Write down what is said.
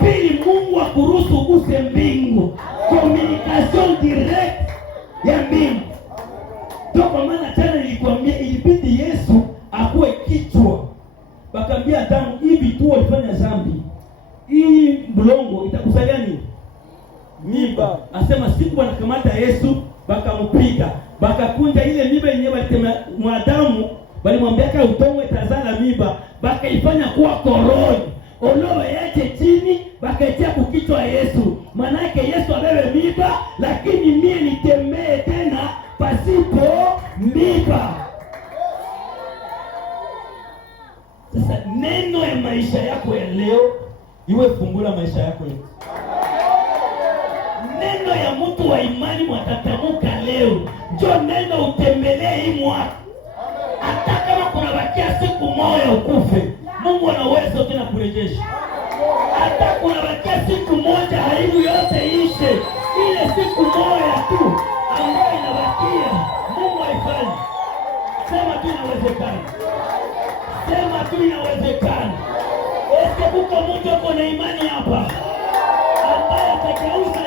Pili, Mungu akuruhusu uguse mbingu, communication direct ya mbingu. Ndio kwa maana tena nilikwambia ilibidi Yesu akuwe kichwa. Bakambia Adamu, hivi tu ulifanya dhambi, hii mlongo itakusalia nini? Mimba. Asema siku wanakamata Yesu bakampiga, bakakunja ile mimba yenyewe walitema Adamu, walimwambia ka utongo itazala mimba, bakaifanya kuwa koroni. Olowe yake chini, bakaitia kukichwa Yesu. Manake Yesu abebe mimba, lakini mie nitembee tena pasipo mimba. Sasa neno ya maisha yako ya leo iwe fungula maisha yako yote. Neno ya mtu wa imani mwatatamuka leo, ndio neno utembelee hii mwaka. Hata kama kuna bakia siku moja ukufe, Mungu ana uwezo tena kurejesha. Hata kuna bakia siku moja haibu yote ishe, ile siku moja tu ambayo inabakia, Mungu haifanye. Sema tu inawezekana. Sema tu inawezekana. Eske kuko mtu ako na imani hapa ambaye atakauza